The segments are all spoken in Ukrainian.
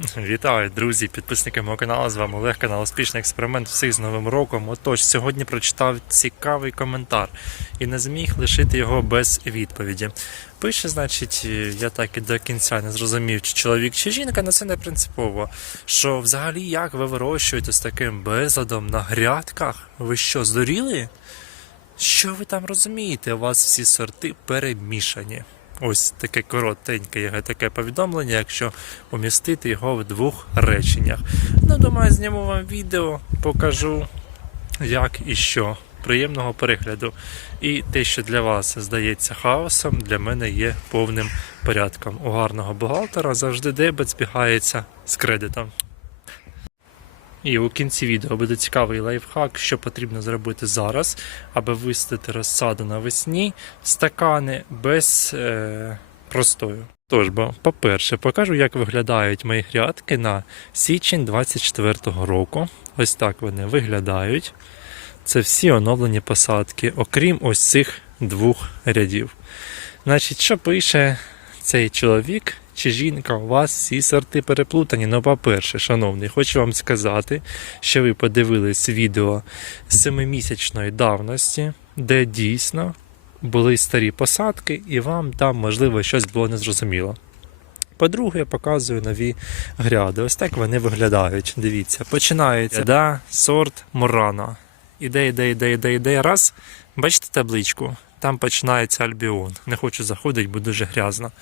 Вітаю, друзі, підписники мого каналу. З вами Олег, канал Успішний експеримент. Всіх з Новим роком. Отож, сьогодні прочитав цікавий коментар і не зміг лишити його без відповіді. Пише, значить, я так і до кінця не зрозумів, чи чоловік чи жінка, але це не принципово. Що взагалі як ви вирощуєте з таким безладом на грядках? Ви що, здуріли? Що ви там розумієте? У вас всі сорти перемішані. Ось таке коротеньке таке повідомлення, якщо умістити його в двох реченнях. Ну, думаю, зніму вам відео, покажу, як і що. Приємного перегляду. І те, що для вас здається хаосом, для мене є повним порядком. У гарного бухгалтера завжди дебет збігається з кредитом. І у кінці відео буде цікавий лайфхак, що потрібно зробити зараз, аби висадити розсаду навесні стакани без е, простою. Тож, бо, по-перше, покажу, як виглядають мої грядки на січень 24-го року. Ось так вони виглядають. Це всі оновлені посадки, окрім ось цих двох рядів. Значить, що пише цей чоловік чи жінка, у вас всі сорти переплутані. Ну, по-перше, шановний, хочу вам сказати, що ви подивились відео семимісячної давності, де дійсно були старі посадки, і вам там, можливо, щось було незрозуміло. По-друге, я показую нові гряди. Ось так вони виглядають. Дивіться, починається да, сорт Мурана. Іде, іде, іде, іде, іде. Раз. Бачите табличку? Там починається Альбіон. Не хочу заходити, бо дуже грязно.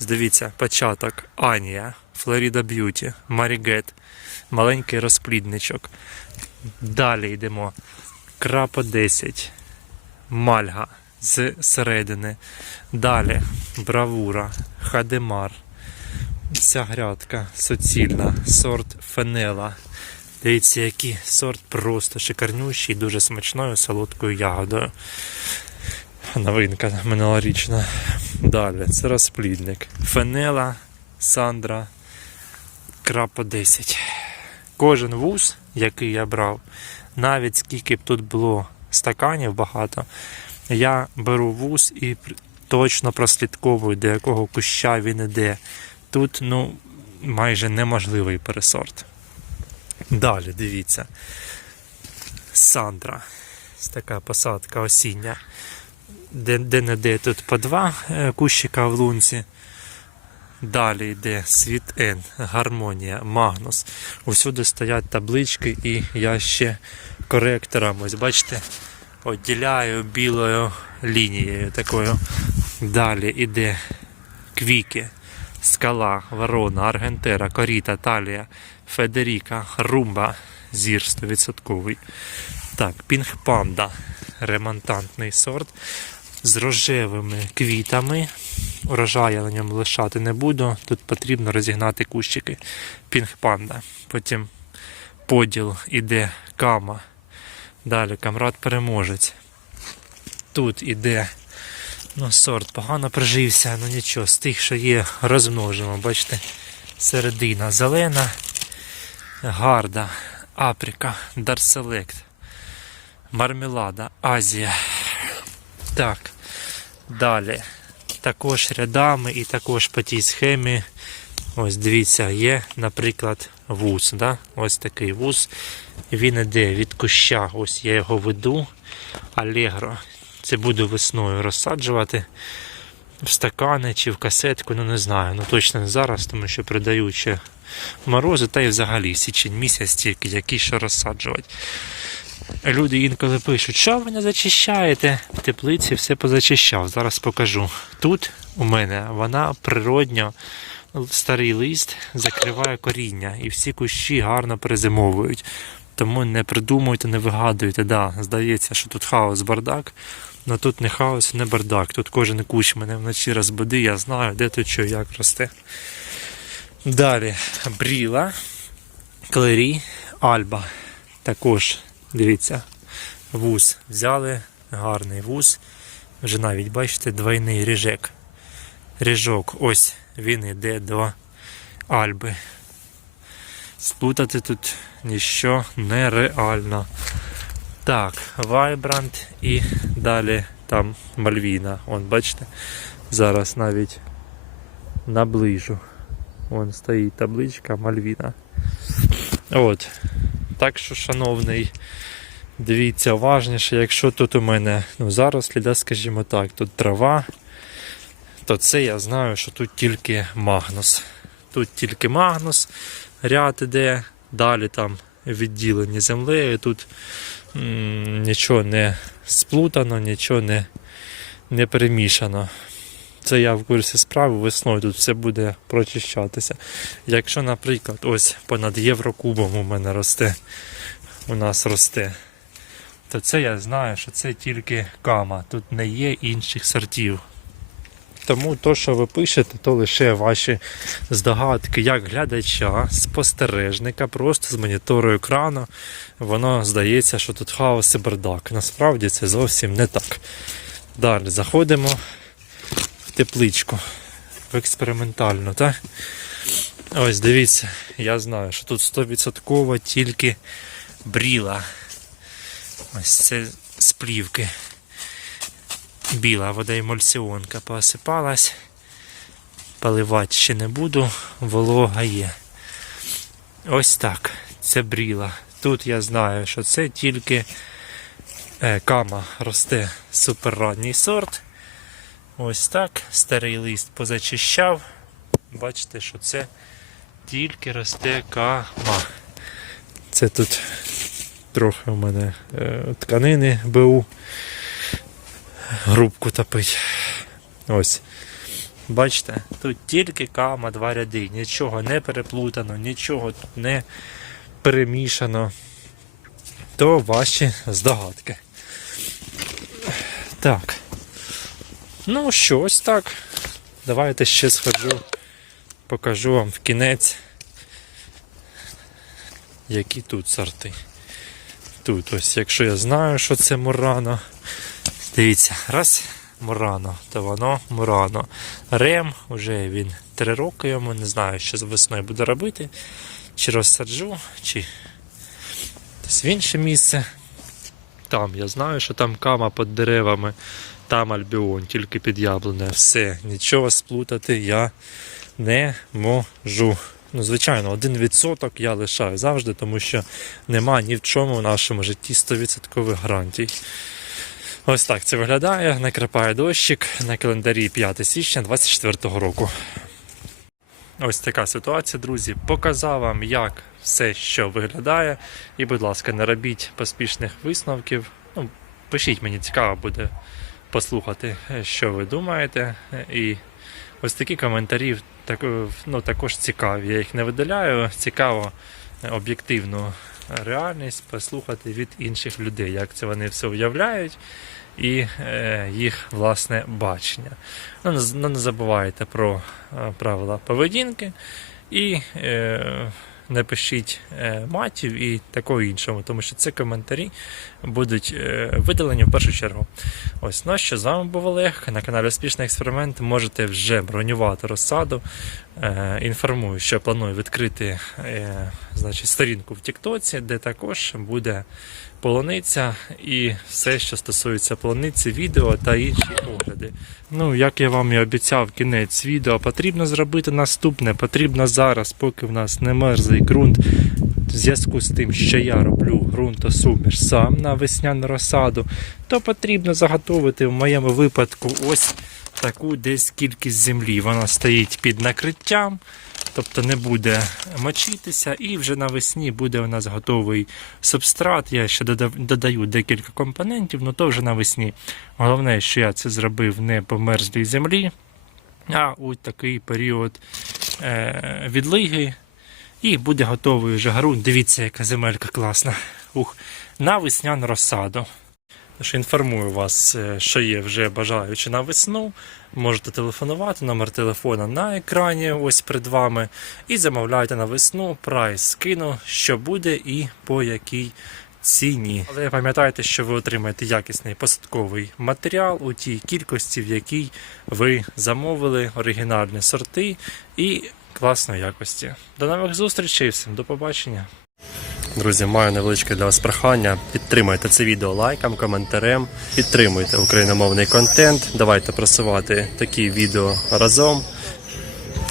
Дивіться, початок Анія, Флоріда Б'юті, Марігет, маленький розплідничок. Далі йдемо. Крапа 10, Мальга з середини. Далі Бравура, Хадемар. Вся грядка суцільна, сорт Фенела. Дивіться, який сорт просто шикарнющий, дуже смачною солодкою ягодою. Новинка минулорічна. Далі, це розплідник. Фенела, Сандра, крапа 10. Кожен вуз, який я брав, навіть скільки б тут було стаканів багато, я беру вуз і точно прослідковую, до якого куща він іде. Тут ну, майже неможливий пересорт. Далі, дивіться. Сандра. Ось така посадка осіння де, де не де тут по два е, кущика в лунці. Далі йде світ Н, гармонія, Магнус. Усюди стоять таблички, і я ще коректором, ось бачите, відділяю білою лінією такою. Далі йде квіки, скала, ворона, аргентера, коріта, талія, Федеріка, румба, зір 100%. Так, пінг панда, ремонтантний сорт з рожевими квітами. Урожаю я на ньому лишати не буду. Тут потрібно розігнати кущики. Пінг панда. Потім поділ іде кама. Далі камрад переможець. Тут іде ну, сорт погано прижився, ну нічого, з тих, що є, розмножимо. Бачите, середина зелена, гарда, априка, дарселект, мармелада, Азія. Так, далі. Також рядами і також по тій схемі. Ось дивіться, є, наприклад, вуз. Да? Ось такий вуз. Він іде від куща. Ось я його веду. Алегро. Це буду весною розсаджувати в стакани чи в касетку, ну не знаю. Ну точно не зараз, тому що придають ще морози, та й взагалі січень місяць тільки, який що розсаджувати. Люди інколи пишуть, що ви не зачищаєте. В теплиці все позачищав. Зараз покажу. Тут у мене вона природньо, старий лист закриває коріння, і всі кущі гарно перезимовують. Тому не придумуйте, не вигадуйте. Да, здається, що тут хаос, бардак. але тут не хаос, не бардак. Тут кожен кущ мене вночі розбуди, я знаю, де тут що як росте. Далі бріла, клері, альба. Також Дивіться, вуз взяли, гарний вуз. Вже навіть бачите двойний ріжек. Ріжок, ось він йде до Альби. Сплутати тут ніщо нереально. Так, Vibrant і далі там Мальвіна. Вон, бачите, зараз навіть наближу. Вон стоїть табличка Мальвіна. От. Так що, шановний, дивіться уважніше, якщо тут у мене ну, зарослі, да, скажімо так, тут трава, то це я знаю, що тут тільки магнус. Тут тільки магнус, ряд іде, далі там відділені землею, тут м, нічого не сплутано, нічого не, не перемішано. Це я в курсі справи, весною тут все буде прочищатися. Якщо, наприклад, ось понад Єврокубом у мене росте, у нас росте, то це я знаю, що це тільки кама, тут не є інших сортів. Тому то, що ви пишете, то лише ваші здогадки, як глядача, спостережника, просто з монітору екрану. Воно здається, що тут хаос і бардак. Насправді це зовсім не так. Далі заходимо тепличку, в експериментальну, так? Ось дивіться, я знаю, що тут 100% тільки бріла. Ось це з плівки. Біла вода водоемульсіонка посипалась. Поливати ще не буду, волога є. Ось так. Це бріла. Тут я знаю, що це тільки е, кама росте суперранній сорт. Ось так. Старий лист позачищав. Бачите, що це тільки росте кама. Це тут трохи у мене е, тканини БУ грубку топить. Ось. Бачите, тут тільки кама, два ряди, нічого не переплутано, нічого тут не перемішано. То ваші здогадки. Так. Ну, що, ось так. Давайте ще сходжу, покажу вам в кінець, які тут сорти. Тут ось, якщо я знаю, що це Мурано, Дивіться, раз Мурано, то воно Мурано. Рем, вже він 3 роки йому, не знаю, що з весною буду робити. Чи розсаджу, чи в інше місце. Там я знаю, що там кама під деревами, там альбіон, тільки під яблуне. Все, нічого сплутати я не можу. Ну, звичайно, один відсоток я лишаю завжди, тому що нема ні в чому в нашому житті 100% гарантій. Ось так це виглядає. Накрапає дощик на календарі 5 січня 2024 року. Ось така ситуація, друзі. Показав вам, як все, що виглядає. І, будь ласка, не робіть поспішних висновків. Ну, пишіть, мені цікаво буде послухати, що ви думаєте. І ось такі коментарі так, ну, також цікаві. Я їх не видаляю. Цікаво об'єктивну реальність послухати від інших людей, як це вони все уявляють, і е, їх власне бачення. Ну, не, ну, забувайте про е, правила поведінки і е, не пишіть е, матів і такого іншого, тому що ці коментарі будуть е, видалені в першу чергу. Ось ну що з вами був Олег на каналі Успішний експеримент. Можете вже бронювати розсаду. Е, інформую, що планую відкрити значить, сторінку в Тіктоці, де також буде полуниця і все, що стосується полуниці, відео та інші огляди. Ну, як я вам і обіцяв, кінець відео потрібно зробити наступне. Потрібно зараз, поки в нас не мерзий ґрунт. В зв'язку з тим, що я роблю ґрунтосуміш сам на весняну розсаду, то потрібно заготовити в моєму випадку ось таку десь кількість землі. Вона стоїть під накриттям, тобто не буде мочитися, і вже навесні буде у нас готовий субстрат. Я ще додаю декілька компонентів, але то вже навесні. Головне, що я це зробив не по мерзлій землі, а у такий період е- відлиги. І буде готовий вже ґрунт. Дивіться, яка земелька класна. Ух, на розсаду. Тож інформую вас, е, що є вже бажаючи на весну. Можете телефонувати, номер телефона на екрані, ось перед вами. І замовляйте на весну, прайс скину, що буде і по якій ціні. Але пам'ятайте, що ви отримаєте якісний посадковий матеріал у тій кількості, в якій ви замовили оригінальні сорти і класної якості. До нових зустрічей, всім до побачення. Друзі, маю невеличке для вас прохання. Підтримайте це відео лайком, коментарем, підтримуйте україномовний контент. Давайте просувати такі відео разом.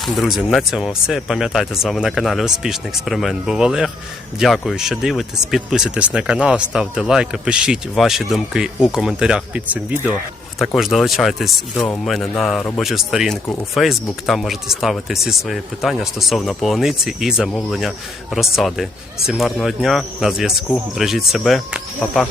Друзі, на цьому все. Пам'ятайте, з вами на каналі Успішний експеримент був Олег. Дякую, що дивитесь. Підписуйтесь на канал, ставте лайки, пишіть ваші думки у коментарях під цим відео. Також долучайтесь до мене на робочу сторінку у Фейсбук. Там можете ставити всі свої питання стосовно полуниці і замовлення розсади. Всім гарного дня на зв'язку. Бережіть себе, Па-па.